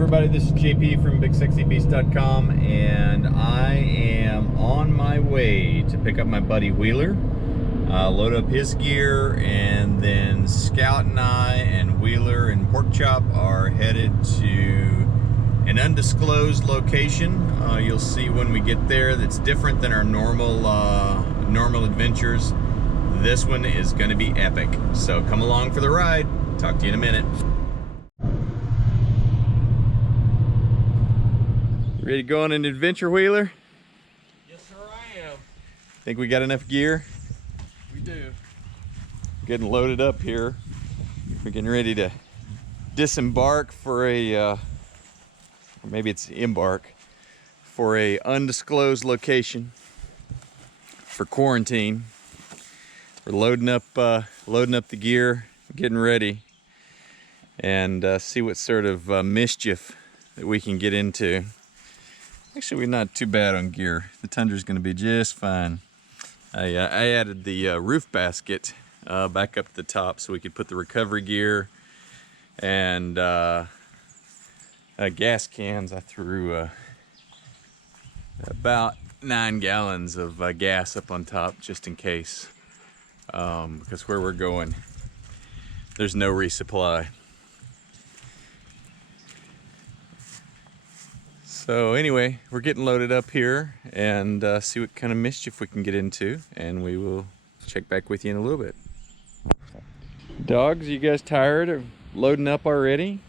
everybody, this is JP from BigSexyBeast.com, and I am on my way to pick up my buddy Wheeler, load up his gear, and then Scout and I and Wheeler and Porkchop are headed to an undisclosed location. You'll see when we get there that's different than our normal adventures. This one is going to be epic, so come along for the ride. Talk to you in a minute. Ready to go on an adventure, Wheeler? Yes, sir, I am. Think we got enough gear? We do. Getting loaded up here. We're getting ready to disembark for a, or maybe it's embark, for a undisclosed location for quarantine. We're loading up the gear, getting ready, and see what sort of mischief that we can get into. Actually, we're not too bad on gear. The Tundra's going to be just fine. I added the roof basket back up the top so we could put the recovery gear and gas cans. I threw about 9 gallons of gas up on top just in case, because where we're going, there's no resupply. So anyway, we're getting loaded up here and see what kind of mischief we can get into, and we will check back with you in a little bit. Dogs, you guys tired of loading up already?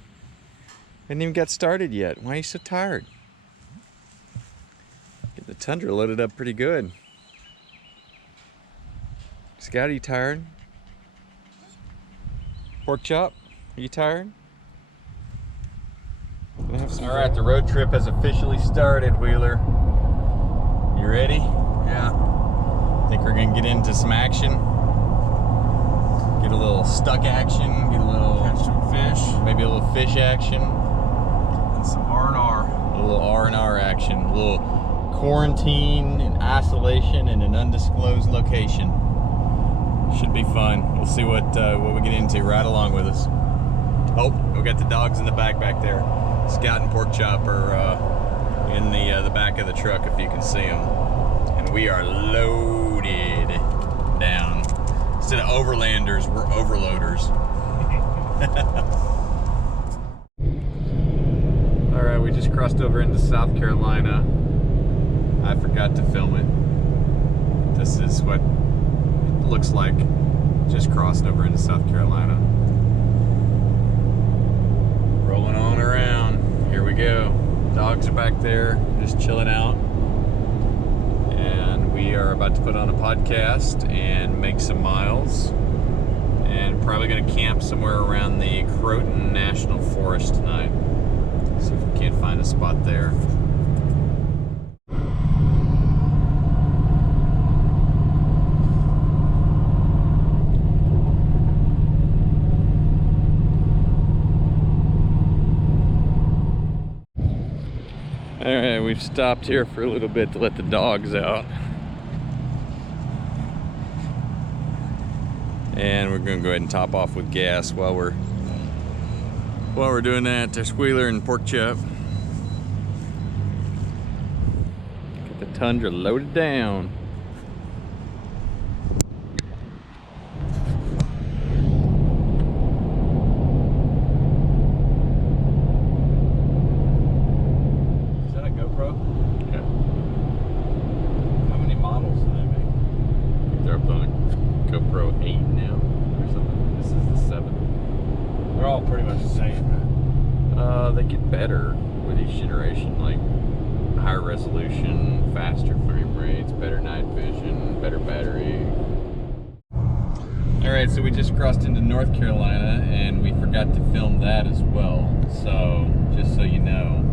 Haven't even got started yet. Why are you so tired? Get the Tundra loaded up pretty good. Scout, are you tired? Porkchop, are you tired? All right, the road trip has officially started, Wheeler. You ready? Yeah. Think we're gonna get into some action? Get a little stuck action, get a little... Catch some fish. Maybe a little fish action. And some R&R. A little R&R action. A little quarantine and isolation in an undisclosed location. Should be fun. We'll see what we get into. Right along with us. Oh, we got the dogs in the back there. Scout and Porkchop are in the back of the truck, if you can see them. And we are loaded down. Instead of overlanders, we're overloaders. All right, we just crossed over into South Carolina. I forgot to film it. This is what it looks like. Just crossed over into South Carolina. Rolling on around. Here we go. Dogs are back there, just chilling out. And we are about to put on a podcast and make some miles. And probably going to camp somewhere around the Croton National Forest tonight. See if we can't find a spot there. Alright, we've stopped here for a little bit to let the dogs out. And we're gonna go ahead and top off with gas while we're doing that. There's Wheeler and Porkchop. Get the Tundra loaded down. They get better with each generation, like higher resolution, faster frame rates, better night vision, better battery. All right, so we just crossed into North Carolina and we forgot to film that as well. So just so you know,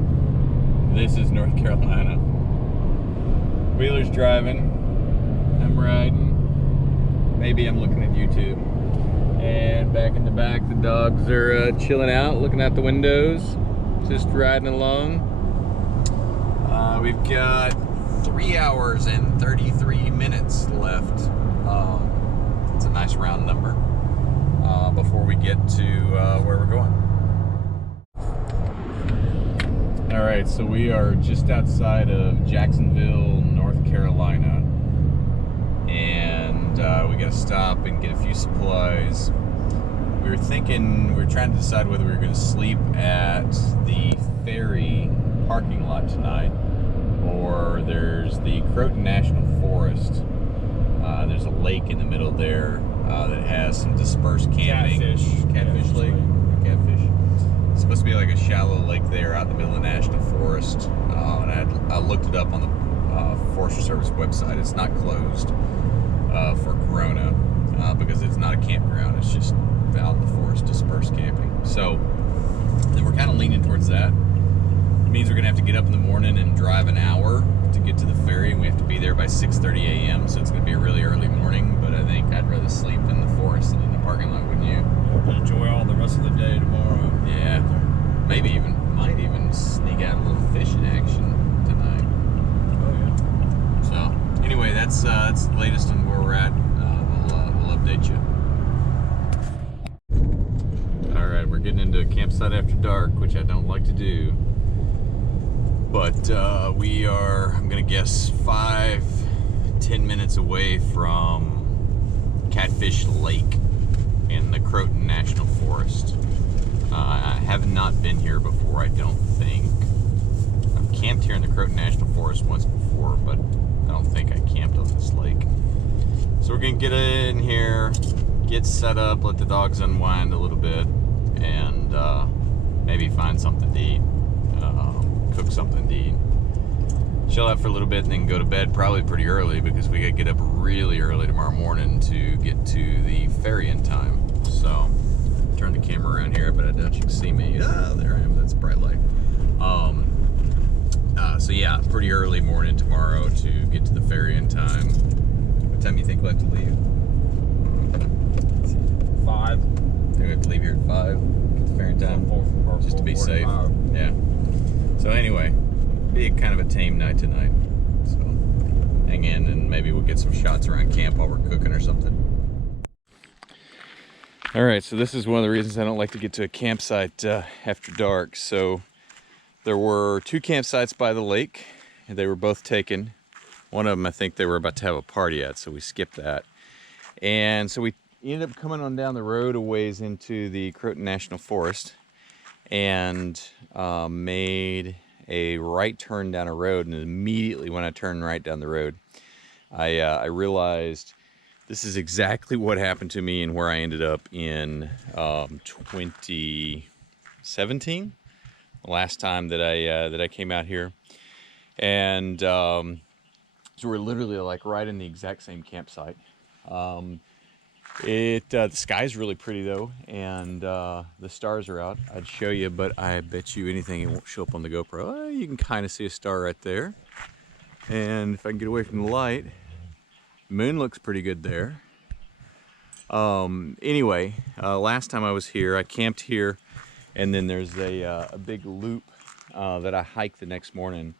this is North Carolina. Wheeler's driving, I'm riding, maybe I'm looking at YouTube. And back in the back, the dogs are chilling out, looking out the windows, just riding along. We've got 3 hours and 33 minutes left. It's a nice round number before we get to where we're going. All right, so we are just outside of Jacksonville, North Carolina, and we got to stop and get a few supplies. We were trying to decide whether we were going to sleep at the ferry parking lot tonight, or there's the Croton National Forest. There's a lake in the middle there that has some dispersed camping. Catfish Lake. Catfish. It's supposed to be like a shallow lake there out in the middle of the National Forest. And I looked it up on the Forestry Service website. It's not closed for Corona because it's not a campground. It's just out in the forest, dispersed camping. So then we're kind of leaning towards that. It means we're going to have to get up in the morning and drive an hour to get to the ferry, and we have to be there by 6:30 a.m. So it's going to be a really early morning, but I think I'd rather sleep in the forest than in the parking lot, wouldn't you? We'll enjoy all the rest of the day tomorrow. Yeah. Might even sneak out a little fishing action tonight. Oh yeah. So anyway, that's the latest on where we're at. We'll update you. All right, we're getting into a campsite after dark, which I don't like to do. But we are, I'm gonna guess, 5-10 minutes away from Catfish Lake in the Croton National Forest. I have not been here before, I don't think. I've camped here in the Croton National Forest once before, but I don't think I camped on this lake. So we're gonna get in here, get set up, let the dogs unwind a little bit, and maybe find something to eat, cook something to eat. Chill out for a little bit and then go to bed probably pretty early because we gotta get up really early tomorrow morning to get to the ferry in time. So turn the camera around here, but I doubt you can see me. Ah, there I am. That's a bright light. So yeah, pretty early morning tomorrow to get to the ferry in time. What time do you think we'll have to leave? 5. Think we have to leave here at 5. Get the ferry in time, just to be safe. Yeah. So anyway, be kind of a tame night tonight. So hang in, and maybe we'll get some shots around camp while we're cooking or something. All right, so this is one of the reasons I don't like to get to a campsite after dark. So there were 2 campsites by the lake, and they were both taken. One of them, I think they were about to have a party at, so we skipped that. And so we ended up coming on down the road a ways into the Croton National Forest and made a right turn down a road. And immediately when I turned right down the road, I realized this is exactly what happened to me and where I ended up in 2017, the last time that I came out here. And so we're literally like right in the exact same campsite. The sky's really pretty though, and the stars are out. I'd show you, but I bet you anything it won't show up on the GoPro. You can kind of see a star right there. And if I can get away from the light, moon looks pretty good there. Anyway, last time I was here, I camped here, and then there's a big loop that I hiked the next morning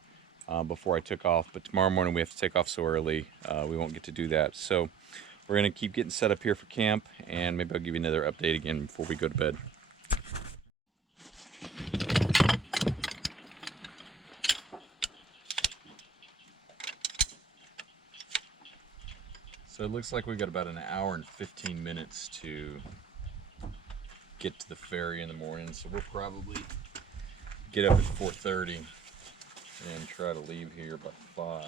before I took off. But tomorrow morning we have to take off so early, we won't get to do that. So we're gonna keep getting set up here for camp, and maybe I'll give you another update again before we go to bed. So it looks like we've got about an hour and 15 minutes to get to the ferry in the morning. So we'll probably get up at 4:30 and try to leave here by 5,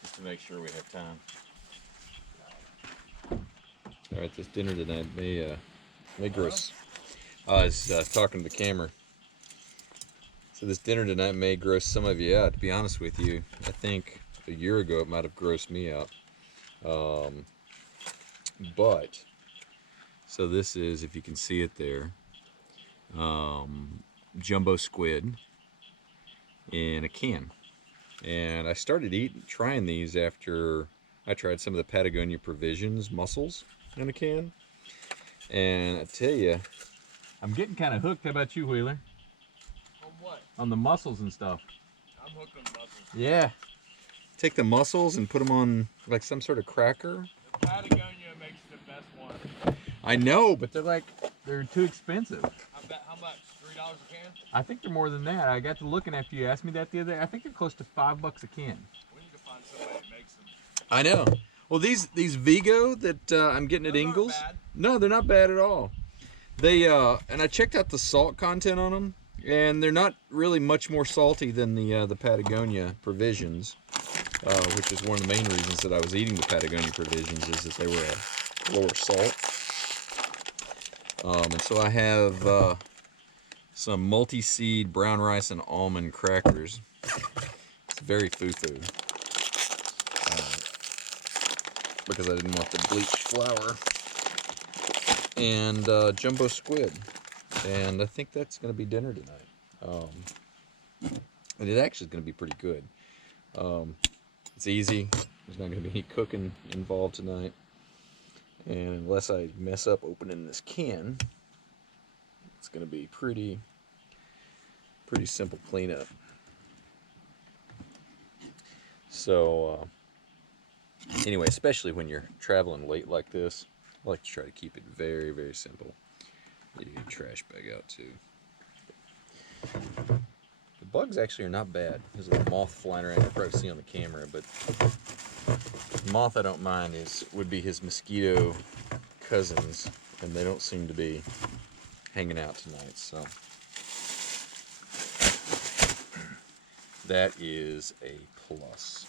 just to make sure we have time. All right, this dinner tonight may gross. I was talking to the camera. So this dinner tonight may gross some of you out. To be honest with you, I think a year ago it might have grossed me out. But so this is, if you can see it there, jumbo squid in a can. And I started trying these after I tried some of the Patagonia Provisions mussels in a can. And I tell you, I'm getting kind of hooked. How about you, Wheeler? On what? On the mussels and stuff. I'm hooked on mussels. Yeah. Take the mussels and put them on like some sort of cracker. The Patagonia makes the best one. I know, but they're too expensive. I bet how much? 3 a can? I think they're more than that. I got to looking after you asked me that the other day. I think they're close to $5 a can. We need to find somebody that makes them. I know. Well, these Vigo that I'm getting at Those aren't Ingles, bad. no, they're not bad at all. They and I checked out the salt content on them, and they're not really much more salty than the Patagonia Provisions, which is one of the main reasons that I was eating the Patagonia Provisions is that they were a lower salt. And so I have some multi-seed brown rice and almond crackers. It's very foo-foo. Because I didn't want the bleached flour. And jumbo squid. And I think that's going to be dinner tonight. And it actually is going to be pretty good. It's easy. There's not going to be any cooking involved tonight. And unless I mess up opening this can, it's going to be pretty simple cleanup. So anyway, especially when you're traveling late like this, I like to try to keep it very, very simple. Get your trash bag out too. The bugs actually are not bad. There's a little moth flying around. You probably see on the camera, but the moth I don't mind would be his mosquito cousins, and they don't seem to be hanging out tonight. So that is a plus.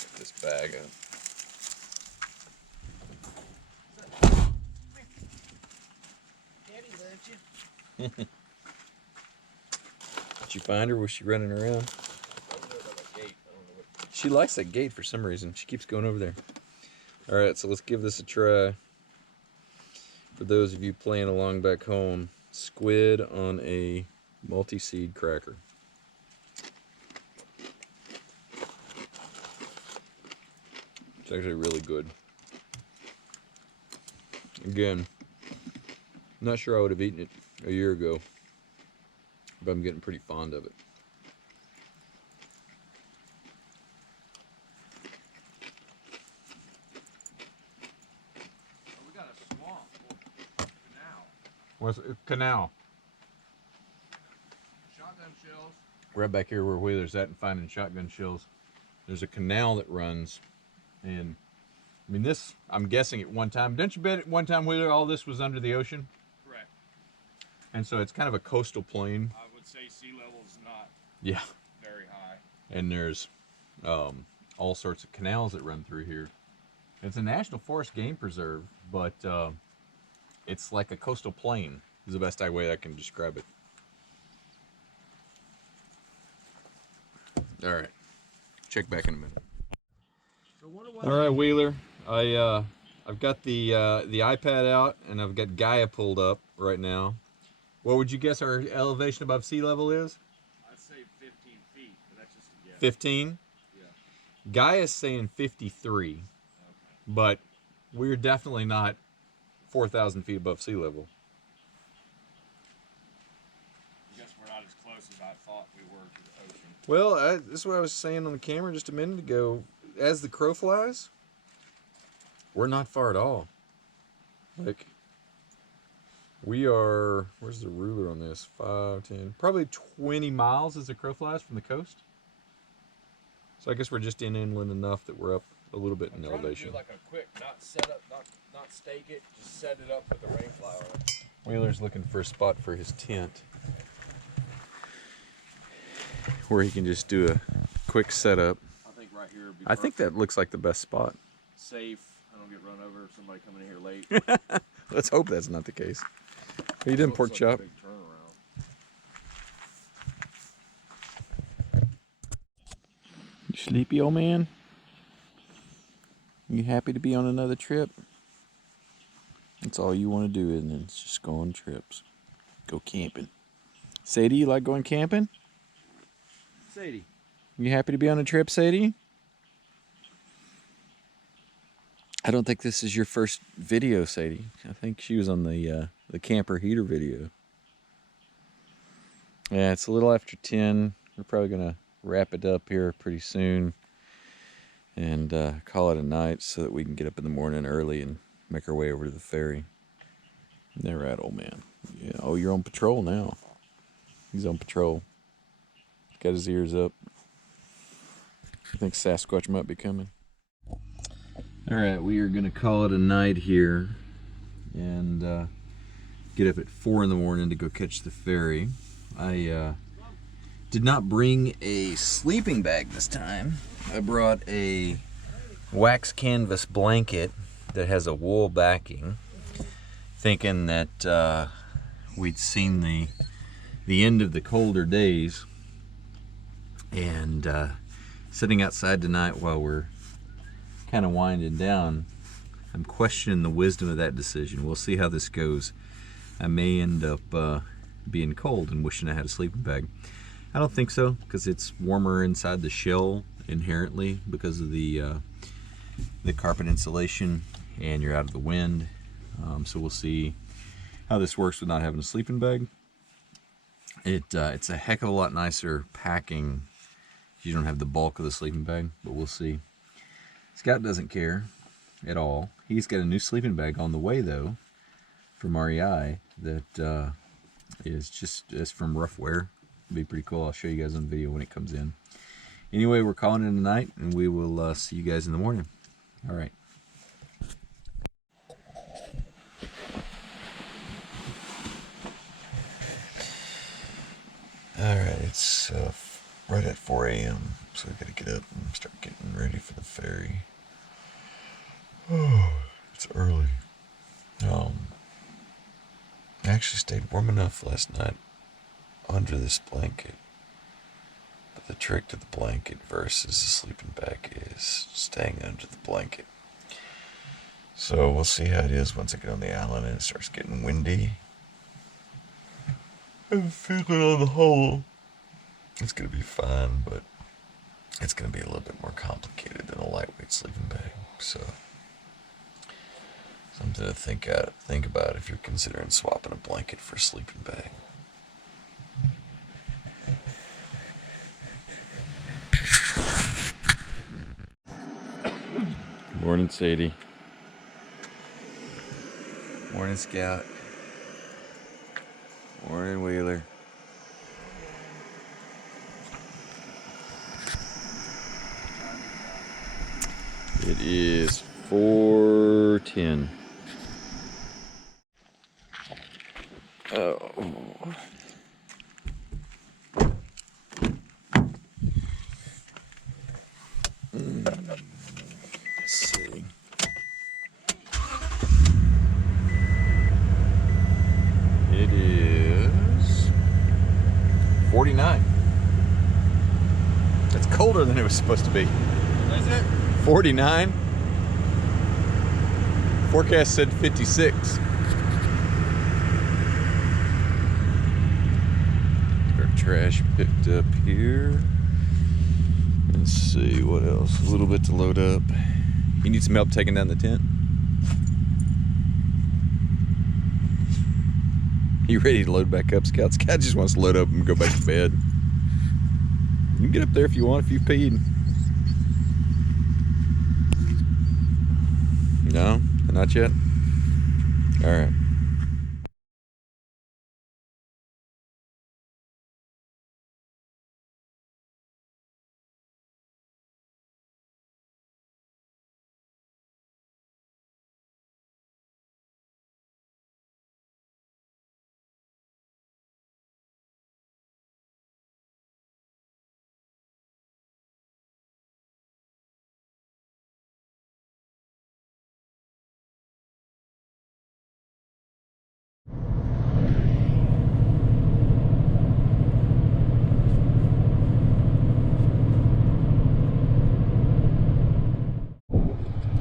Get this bag up. Daddy left you. Did you find her? Was she running around? Over there by that gate. I don't know what. She likes that gate for some reason. She keeps going over there. Alright, so let's give this a try. For those of you playing along back home, squid on a multi-seed cracker. It's actually really good. Again, not sure I would have eaten it a year ago, but I'm getting pretty fond of it. We got a swamp. Canal. What's it? Canal. Shotgun shells. Right back here where Wheeler's at and finding shotgun shells. There's a canal that runs, and I mean this, I'm guessing at one time, don't you bet at one time, Wheeler, all this was under the ocean? Correct. And so it's kind of a coastal plain. I would say sea level's not Yeah. very high. And there's all sorts of canals that run through here. It's a National Forest game preserve, but it's like a coastal plain is the best way I can describe it. All right, check back in a minute. So what do All right, Wheeler, I've got the iPad out and I've got Gaia pulled up right now. What would you guess our elevation above sea level is? I'd say 15 feet, but that's just a guess. 15? Yeah. Gaia's saying 53, Okay. but we're definitely not 4,000 feet above sea level. I guess we're not as close as I thought we were to the ocean. Well, this is what I was saying on the camera just a minute ago. As the crow flies, we're not far at all. Like, we are, where's the ruler on this? 5, 10, probably 20 miles as the crow flies from the coast. So I guess we're just inland enough that we're up a little bit in I'm trying elevation. to do like a quick, not set up, not stake it, just set it up with the rain flower. Wheeler's looking for a spot for his tent where he can just do a quick setup. I think right here would be I think that looks like the best spot. safe. I don't get run over if somebody coming in here late. Let's hope that's not the case. Are you doing Looks pork like a chop? big turnaround. You sleepy, old man? You happy to be on another trip? That's all you want to do, isn't it? It's just go on trips. Go camping. Sadie, you like going camping? Sadie. You happy to be on a trip, Sadie? I don't think this is your first video, Sadie. I think she was on the camper heater video. Yeah, it's a little after 10. We're probably gonna wrap it up here pretty soon. and call it a night so that we can get up in the morning early and make our way over to the ferry. They're at, old man. Yeah. Oh, you're on patrol now. He's on patrol. Got his ears up. I think Sasquatch might be coming. All right, we are gonna call it a night here and get up at 4 in the morning to go catch the ferry. I did not bring a sleeping bag this time. I brought a wax canvas blanket that has a wool backing, thinking that we'd seen the end of the colder days, and sitting outside tonight while we're kind of winding down, I'm questioning the wisdom of that decision. We'll see how this goes. I may end up being cold and wishing I had a sleeping bag. I don't think so, because it's warmer inside the shell inherently because of the carpet insulation, and you're out of the wind. So we'll see how this works with not having a sleeping bag. It's a heck of a lot nicer packing if you don't have the bulk of the sleeping bag, but we'll see. Scott doesn't care at all. He's got a new sleeping bag on the way though from REI that is from Roughwear. It'll be pretty cool. I'll show you guys on video when it comes in. Anyway, we're calling it a night, and we will see you guys in the morning. All right. All right, it's right at 4 a.m., so we gotta get up and start getting ready for the ferry. Oh, it's early. I actually stayed warm enough last night under this blanket, but the trick to the blanket versus the sleeping bag is staying under the blanket. So we'll see how it is once I get on the island and it starts getting windy. I'm feeling on the whole it's gonna be fine, but it's gonna be a little bit more complicated than a lightweight sleeping bag. So something to think about if you're considering swapping a blanket for a sleeping bag. Good morning, Sadie. Morning, Scout. Morning, Wheeler. It is 4:10. Oh. Let's see. It is 49. That's colder than it was supposed to be. What is it? 49. Forecast said 56. Our trash picked up here. Let's see what else. A little bit to load up. You need some help taking down the tent? You ready to load back up, Scout? Scout just wants to load up and go back to bed. You can get up there if you want, if you've peed. No? Not yet? All right.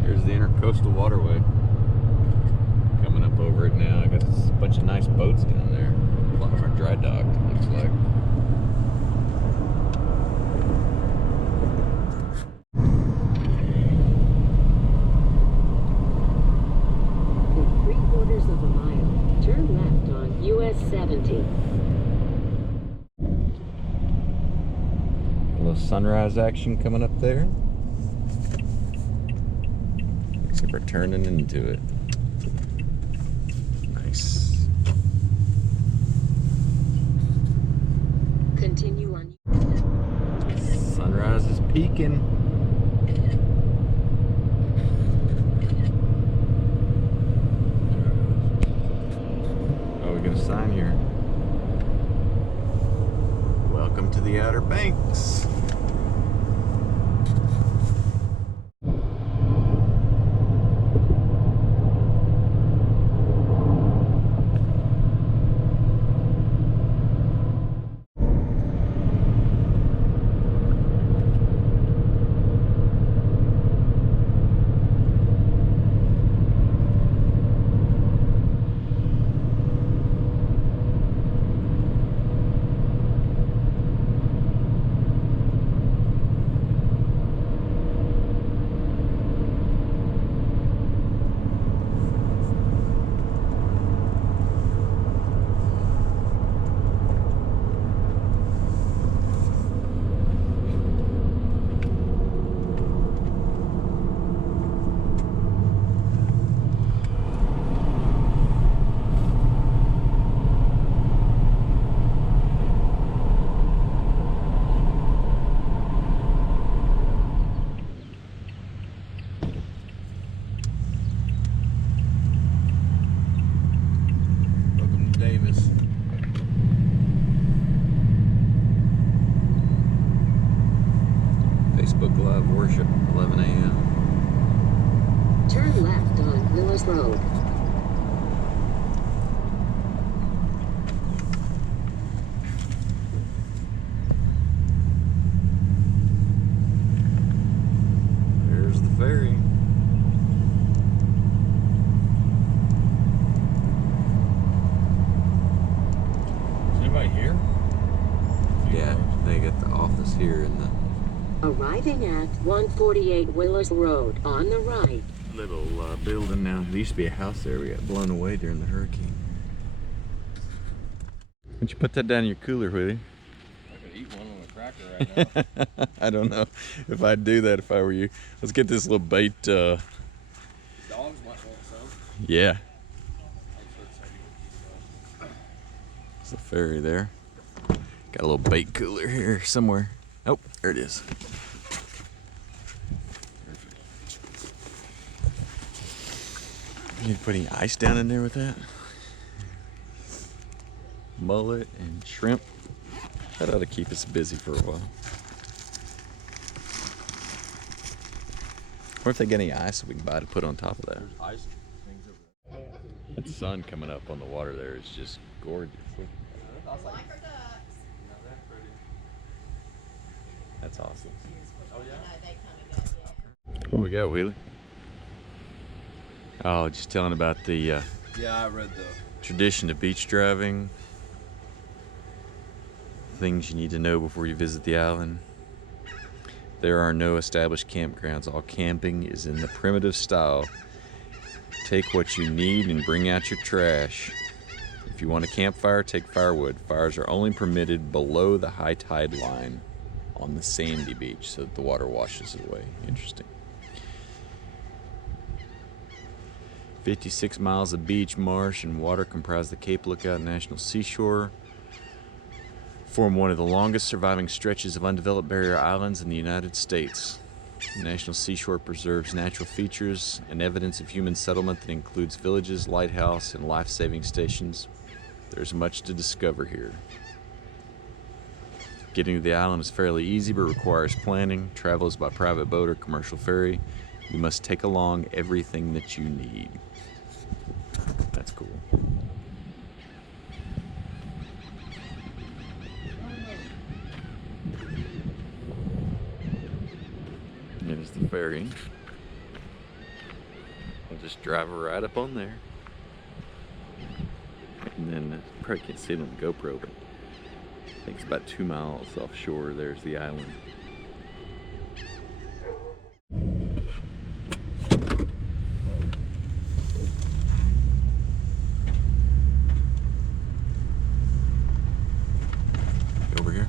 Here's the Intercoastal Waterway. Coming up over it now. I got a bunch of nice boats down there. A lot of them are dry docked, it looks like. In 3/4 of a mile, turn left on US 70. A little sunrise action coming up there. for turning into it. Nice. Continue on. Sunrise is peaking. Oh, we got a sign here. Welcome to the Outer Banks. Davis. Facebook Live worship, 11 a.m. Turn left on Willis Road. There's the ferry. Here? Yeah, they got the office here in the Arriving at 148 Willis Road on the right. little building now. There used to be a house there. We got blown away during the hurricane. Why don't you put that down in your cooler, Willie? I could eat one with a cracker right now. I don't know if I'd do that if I were you. Let's get this little bait. Dogs might want some. Yeah. I'm sure it's heavy. There's the ferry there. Got a little bait cooler here somewhere. Oh, there it is. You need to put any ice down in there with that? Mullet and shrimp. That ought to keep us busy for a while. What if they get any ice that we can buy to put on top of that? There's ice things over there. That sun coming up on the water there is just gorgeous. That's awesome. Oh yeah? What we got, Wheelie? Oh, just telling about the Yeah, I read the tradition of beach driving. Things you need to know before you visit the island. There are no established campgrounds. All camping is in the primitive style. Take what you need and bring out your trash. If you want a campfire, take firewood. Fires are only permitted below the high tide line on the sandy beach so that the water washes it away. Interesting. 56 miles of beach, marsh, and water comprise the Cape Lookout National Seashore. Form one of the longest surviving stretches of undeveloped barrier islands in the United States. The National Seashore preserves natural features and evidence of human settlement that includes villages, lighthouse, and life-saving stations. There's much to discover here. Getting to the island is fairly easy but requires planning. Travel is by private boat or commercial ferry. You must take along everything that you need. That's cool. There's the ferry. I'll just drive right up on there. And then, probably can't see it on the GoPro, but I think it's about 2 miles offshore. There's the island. Over here.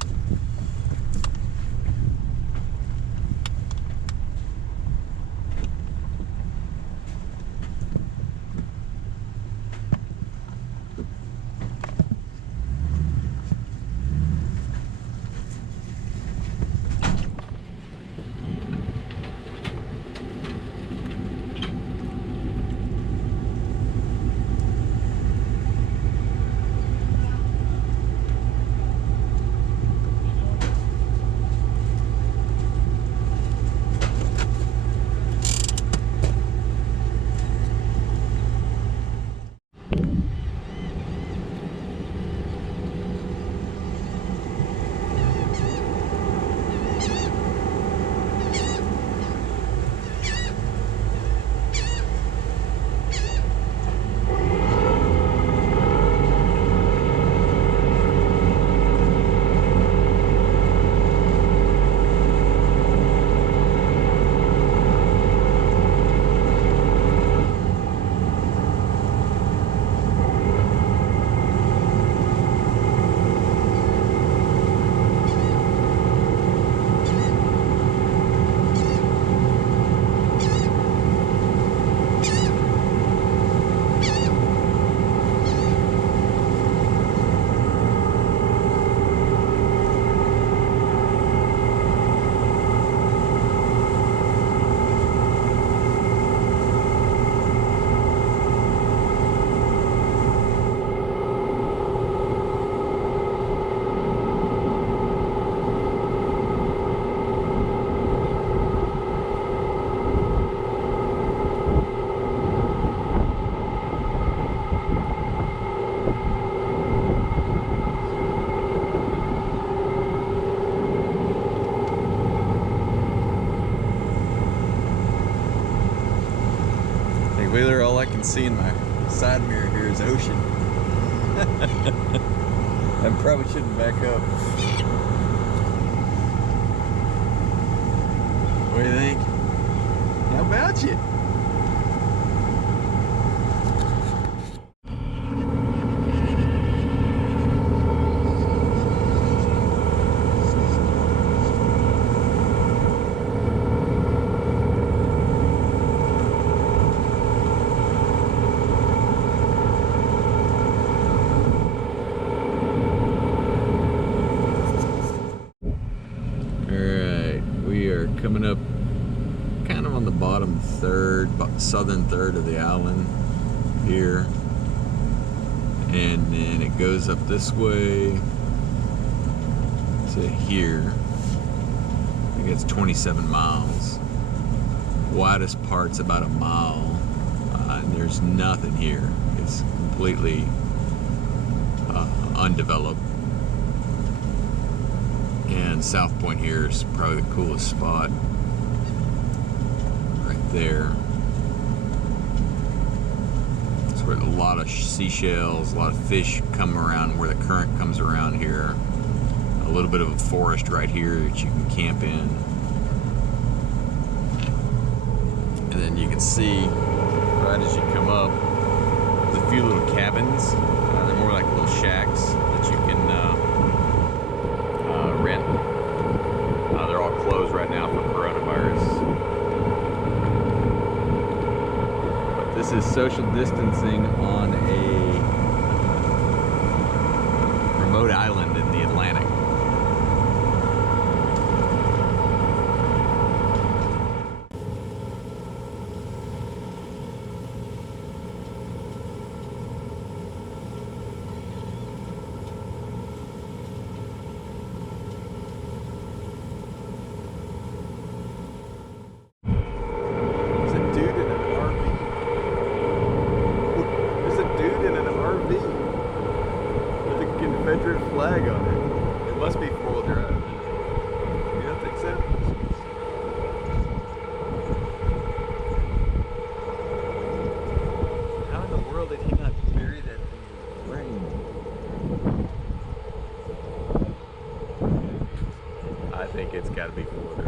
see in my side mirror here is ocean. I probably shouldn't back up. What do you think? How about you? Coming up kind of on the bottom third, southern third of the island here, and then it goes up this way to here. I think it's 27 miles. Widest part's about a mile, and there's nothing here. It's completely undeveloped. And South Point here is probably the coolest spot right there. It's where a lot of seashells, a lot of fish come around where the current comes around here. A little bit of a forest right here that you can camp in. And then you can see right as you come up, there's a few little cabins. They're more like little shacks that you can rent. They're all closed right now for coronavirus. But this is social distancing on a remote island in the Atlantic. Confederate flag on it. It must be four-wheel drive. You don't think so? How in the world did he not bury that thing in the rain? I think it's got to be four-wheel drive.